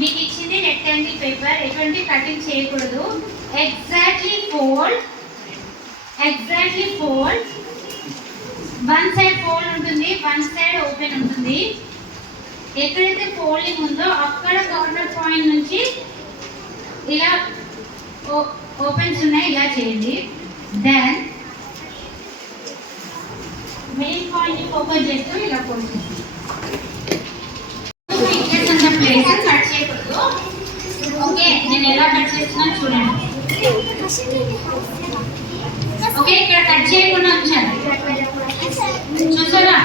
మీకు ఇచ్చింది rectangle paper, ఎటువంటి కటింగ్ చేయకూడదు. Exactly fold one side fold ఉంటుంది, వన్ సైడ్ ఓపెన్ ఉంటుంది. ఎక్కడైతే ఫోల్డింగ్ ఉందో అక్కడ కార్నర్ పాయింట్ నుంచి ఇలా ఓపెన్స్ ఉన్నాయి, ఇలా చేయండి. దెన్ మెయిన్ పాయింట్ ని ఫోకస్ చేస్తూ ఇలా ఫోల్డ్ చేయండి. ప్లేస్ కట్ చేయకూడదు. ఓకే, నేను ఎలా కట్ చేస్తున్నా చూడండి. ఓకే, ఇక్కడ కట్ చేయకుండా ఉంచాను, చూసారా?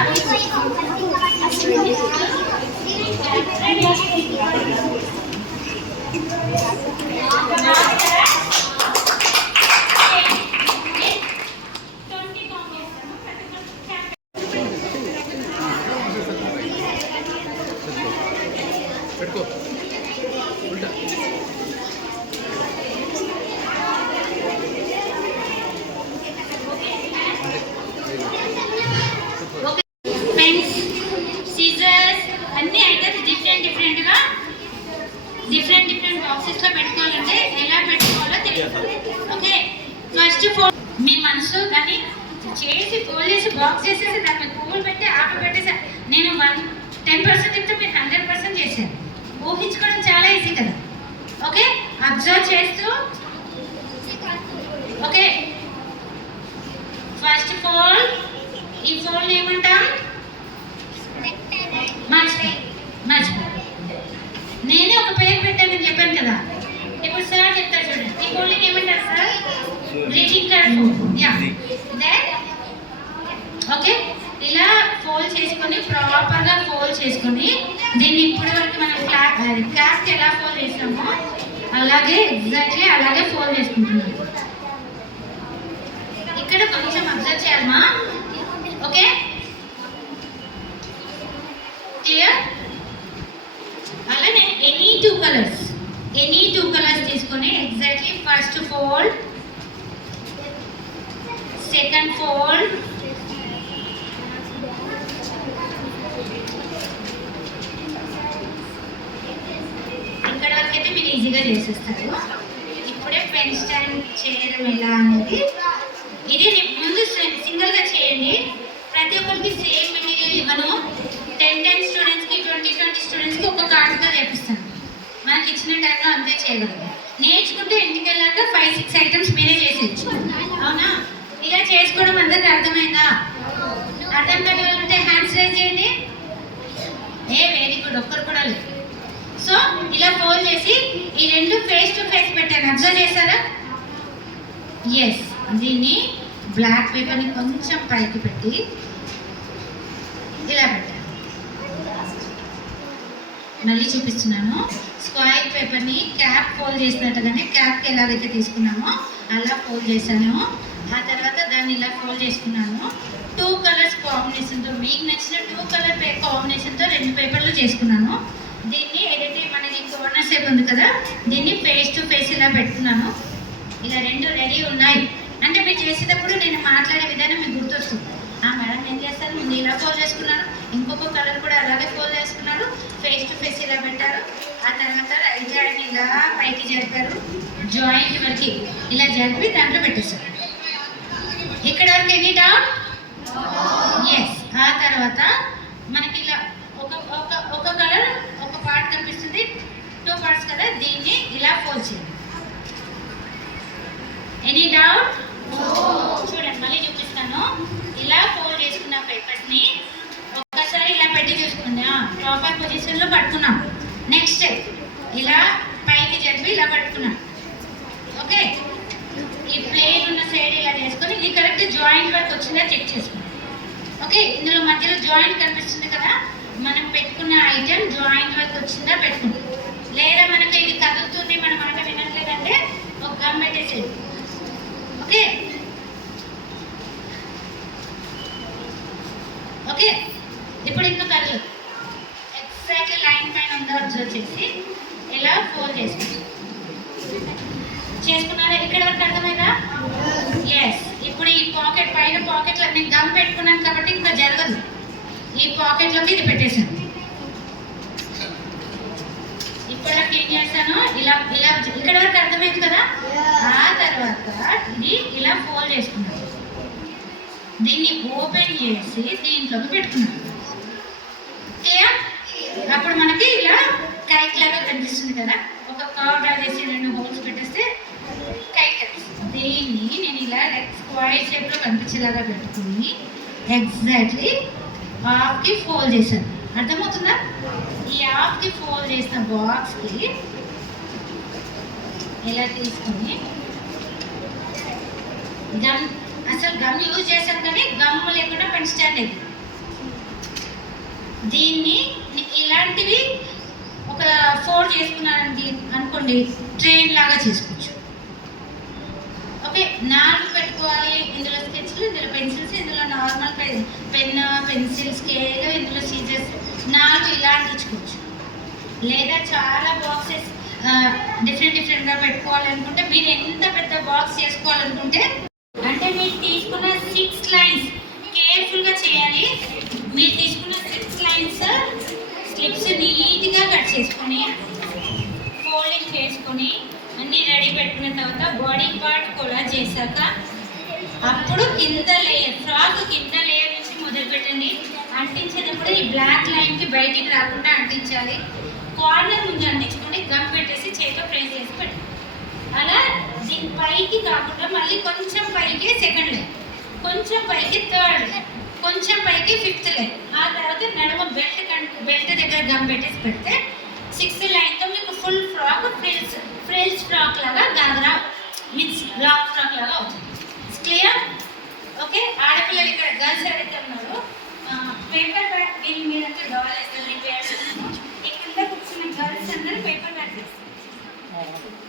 డిఫరెంట్ బాక్సెస్ లో పెట్టుకోవాలంటే ఎలా పెట్టుకోవాలో తెలియదు. ఓకే, ఫస్ట్ మీ మనసు దాన్ని చేసి ఫోల్డ్ చేసి బాక్స్ చేసేసి దాన్ని పువ్వులు పెట్టి ఆపి పెట్టేసి నేను 10% చెప్తే మీరు 100% చేశారు. ఊహించుకోవడం చాలా ఈజీ కదా. ఓకే, అబ్జర్వ్ చేస్తూ ఓకే ఫస్ట్ ఫోల్డ్. ఈ ఫోల్డ్ ఏమంటాం? మర్చిపో నేనే ఒక పేరు పెట్టానని చెప్పాను కదా. ఇప్పుడు సార్ చెప్తారు చూడండి, ఈ ఫోల్డింగ్ ఏమంటారు sir? Greeting card fold. Yeah, then okay ఇలా ఫోల్డ్ చేసుకొని ప్రాపర్గా ఫోల్డ్ చేసుకొని దీన్ని ఇప్పటి వరకు మనం క్లాస్కి ఎలా ఫోల్డ్ చేసామో అలాగే ఎగ్జాక్ట్లీ అలాగే ఫోల్డ్ చేసుకుంటున్నాం. ఇక్కడ కొంచెం అబ్జర్వ్ చేయాలమ్మా. Okay, clear? అలానే ఎనీ టూ కలర్స్ తీసుకొని exactly first fold, second fold, ఇక్కడ వరకు అయితే మీరు ఈజీగా చేసేస్తారు. ఇప్పుడే పెన్ స్టాండ్ చేయడం ఎలా అనేది ఇది ముందు సింగిల్గా చేయండి. ప్రతి ఒక్కరికి సేమ్ మెటీరియల్ ఇవ్వను. 10 స్టూడెంట్స్కి 20 స్టూడెంట్స్కి ఒక్కొక్క ఆర్ట్గా చేపిస్తాను. మనకి ఇచ్చిన టైంలో అంతే చేయగలరు. నేర్చుకుంటే ఇంటికి వెళ్ళాక 5-6 ఐటమ్స్ మీరే చేసేయచ్చు. అవునా? ఇలా చేసుకోవడం అందరికి అర్థమైందా? అర్థం కావాలంటే హ్యాండ్స్ రైజ్ చేయండి. వెరీ గుడ్, ఒక్కరు కూడా లేదు. సో ఇలా ఫోల్డ్ చేసి ఈ రెండు ఫేస్ టు ఫేస్ పెట్టాను. అబ్జర్వ్ చేశారా? ఎస్, దీన్ని బ్లాక్ పేపర్ని కొంచెం పైకి పెట్టి ఇలా పెట్టాను. మళ్ళీ చూపిస్తున్నాను. స్క్వేర్ పేపర్ని క్యాప్ ఫోల్డ్ చేసినట్టుగానే క్యాప్కి ఎలాగైతే తీసుకున్నామో అలా ఫోల్డ్ చేశాను. ఆ తర్వాత దాన్ని ఇలా ఫోల్డ్ చేసుకున్నాను. 2 కలర్స్ కాంబినేషన్తో, మీకు నచ్చిన 2 కలర్ కాంబినేషన్తో 2 పేపర్లు చేసుకున్నాను. దీన్ని ఏదైతే మనకి కార్నర్ షేప్ ఉంది కదా, దీన్ని ఫేస్ టు ఫేస్ ఇలా పెట్టుకున్నాను. ఇలా 2 రెడీ ఉన్నాయి అంటే మీరు చేసేటప్పుడు నేను మాట్లాడే విధానం మీకు గుర్తొస్తుంది. మేడం ఏం చేస్తాను, ముందు ఇలా ఫోల్డ్ చేసుకున్నాను, ఇంకొక కలర్ కూడా అలాగే ఫోల్డ్ చేసుకున్నాడు, ఫేస్ టు ఫేస్ ఇలా పెట్టారు. ఆ తర్వాత రైట్ హ్యాండ్ ఇలా పైకి జరిపారు, జాయింట్ వరకు ఇలా జరిపి దాంట్లో పెట్టేశారు. ఇక్కడ వరకు ఎనీ డౌట్? ఎస్. ఆ తర్వాత మనకి ఇలా ఒక కలర్ ఒక పార్ట్ కనిపిస్తుంది, 2 పార్ట్స్ కదా, దీన్ని ఇలా ఫోల్డ్ చేయండి. Any doubt? చూడండి, మళ్ళీ చూపిస్తాను. ఇలా ఫోల్డ్ చేసుకున్న పేపర్ని ఒక్కసారి ఇలా పెట్టి చూసుకున్నా ప్రాపర్ పొజిషన్లో పట్టుకున్నాం. నెక్స్ట్ ఇలా పైకి జరిపి ఇలా పట్టుకున్నాం. ఓకే, ఈ ప్లేన్ ఉన్న సైడ్ ఇలా చేసుకొని ఇది కరెక్ట్ జాయింట్ వర్క్ వచ్చిందా చెక్ చేసుకోండి. ఓకే, ఇందులో మధ్యలో జాయింట్ కనిపిస్తుంది కదా, మనం పెట్టుకున్న ఐటెం జాయింట్ వర్క్ వచ్చిందా పెట్టుకుంటాం. లేదా మనకు ఇది కదులుతుంది, మన మాట వినట్లేదంటే ఒక గమ్ పెట్టేసేది. ఓకే ఓకే ఇప్పుడు ఇంకా కళ్ళు ఎగ్జాక్ట్లీ లైన్ పైన ఉందో అబ్జర్వ్ చేసి ఇలా ఫోల్డ్ చేసుకున్నారా? ఇక్కడ వరకు అర్థమైందా? ఎస్. ఇప్పుడు ఈ పాకెట్ పైన పాకెట్లో నేను గమ్ పెట్టుకున్నాను కాబట్టి ఇంకా జరగదు. ఈ పాకెట్లోకి ఇది పెట్టేశాను. ఇప్పుడు ఇప్పటికి ఏం చేస్తాను, ఇలా ఇలా ఇక్కడ వరకు అర్థమైంది కదా. ఆ తర్వాత ఇది ఇలా ఫోల్డ్ చేసుకున్నాను, దీన్ని ఓపెన్ చేసి దీంట్లోకి పెట్టుకున్నాను. క్లియర్? అప్పుడు మనకి ఇలా కైట్ లాగా కనిపిస్తుంది కదా. ఒక కర్వ్ డ్రా చేసి 2 హోల్స్ పెట్టేస్తే కైట్ కనిపిస్తుంది. దీన్ని నేను ఇలా స్క్వేర్ షేప్లో కనిపించేలాగా పెట్టుకుని ఎగ్జాక్ట్లీ హాఫ్కి ఫోల్డ్ చేశాను. అర్థమవుతుందా? ఈ హాఫ్కి ఫోల్డ్ చేసిన బాక్స్కి ఇలా తీసుకొని గమ్, అసలు గమ్ యూజ్ చేశాను కానీ గమ్ లేకుండా పెన్ స్టాండ్ ఇది. దీన్ని ఇలాంటివి ఒక ఫోల్డ్ చేసుకున్నానండి అనుకోండి, ట్రైన్ లాగా చేసుకోవచ్చు. ఓకే, 4 పెట్టుకోవాలి. ఇందులో స్కెచ్లు, ఇందులో పెన్సిల్స్, ఇందులో నార్మల్ పెన్, పెన్సిల్, స్కేల్, ఇందులో సీజర్స్ 4 ఇలా అంటించుకోవచ్చు. లేదా చాలా బాక్సెస్ డిఫరెంట్గా పెట్టుకోవాలనుకుంటే, మీరు ఎంత పెద్ద బాక్స్ చేసుకోవాలనుకుంటే, అంటే మీరు తీసుకున్న 6 లైన్స్ కేర్ఫుల్గా చేయాలి. మీరు తీసుకున్న 6 లైన్స్ స్లిప్స్ నీట్గా కట్ చేసుకొని ఫోల్డింగ్ చేసుకొని అన్నీ రెడీ పెట్టుకున్న తర్వాత బాడీ పార్ట్ కూడా చేశాక అప్పుడు కింద లేయర్, ఫ్రాక్ కింద లేయర్ నుంచి మొదలు పెట్టండి. అంటించేటప్పుడు ఈ బ్లాక్ లైన్కి బయటికి రాకుండా అంటించాలి. కార్నర్ ముందు అంటించుకొని గమ్ పెట్టేసి చేతితో ప్రెస్ చేసి పెట్టండి. అలా దీని పైకి కాకుండా మళ్ళీ కొంచెం పైకి సెకండ్ లైన్, కొంచెం పైకి థర్డ్ లైన్, కొంచెం పైకి 5th లైన్. ఆ తర్వాత నడుమ బెల్ట్ దగ్గర గమ్ పెట్టేసి పెడితే 6th లైన్తో మీకు ఫుల్ ఫ్రాక్ ఫ్రిల్స్ ఫ్రాక్ లాగా గాగ్రా మీన్స్ లాంగ్ ఫ్రాక్ లాగా అవుతుంది. క్లియర్? ఓకే, ఆడపిల్లలు ఇక్కడ గర్ల్స్ ఎవరైతే ఉన్నారో పేపర్ బ్యాగ్ దీని మీద డబల్ వేస్తారు. ఈ కింద కూర్చున్న గర్ల్స్ అందరూ పేపర్ బ్యాగ్ చేస్తారు.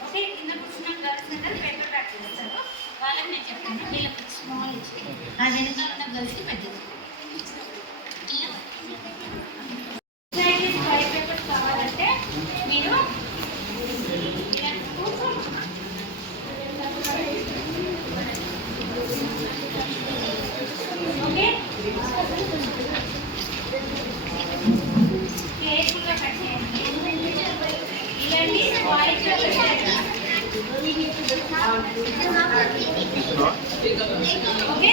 ఓకే, కింద కూర్చున్న గర్ల్స్ అందరూ పేపర్ బ్యాగ్ చేస్తారు. వాళ్ళకి నేను చెప్తాను, వీళ్ళకి స్మాల్ ఇచ్చి ఆ వెనకాల ఉన్న గర్ల్స్కి పెద్దది. పేపర్స్ కావాలంటే మీరు ఓకే కేర్ఫుల్గా పెట్టేయండి. ఇలాంటి క్వాలిటీగా పెట్టండి. ఓకే,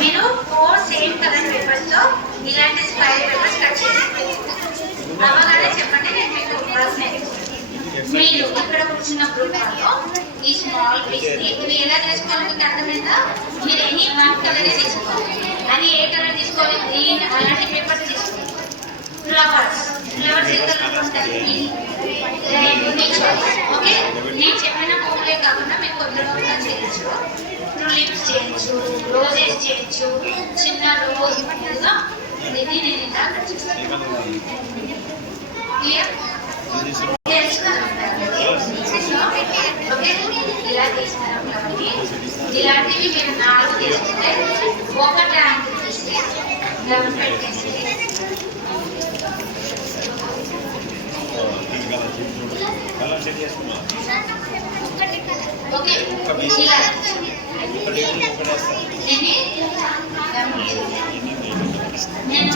నేను 4 సేమ్ కలర్ పేపర్స్తో ఇలాంటి స్క్వేర్ పేపర్స్ కట్ చేసి అవగానే చెప్పండి, నేను మీకు క్లాస్ నేర్పిస్తాను. మీరు ఇక్కడ కూర్చున్న గ్రూప్లో ఈ స్మాల్ పీస్ని ఇవి ఎలా చేసుకోవాలి మీకు అర్థమైందా? మీరు ఎన్ని 1 కలరే తీసుకోవాలి. అది ఏ కలర్ తీసుకోవాలి? గ్రీన్ అలాంటి పేపర్స్ తీసుకోవాలి. ఫ్లవర్స్ ఏ కలర్ ఉంటాయి? ఓకే, నేను చెప్పిన పువ్వులే కాకుండా మీకు కొద్దిగా చేయొచ్చు. లిప్స్ చేయొచ్చు, రోజెస్ చేయొచ్చు, చిన్న రోజ్ ఇదిగా ఇది నేను ఇలా కట్ చేస్తాను. క్లియర్? ఓకే, ఇలా తీసుకున్నాం కాబట్టి ఇలాంటివి మీరు 4 తీసుకుంటే ఒక ట్యాంక్ తీసి గమ్ పెట్టేసి ఓకే ఇలా నేను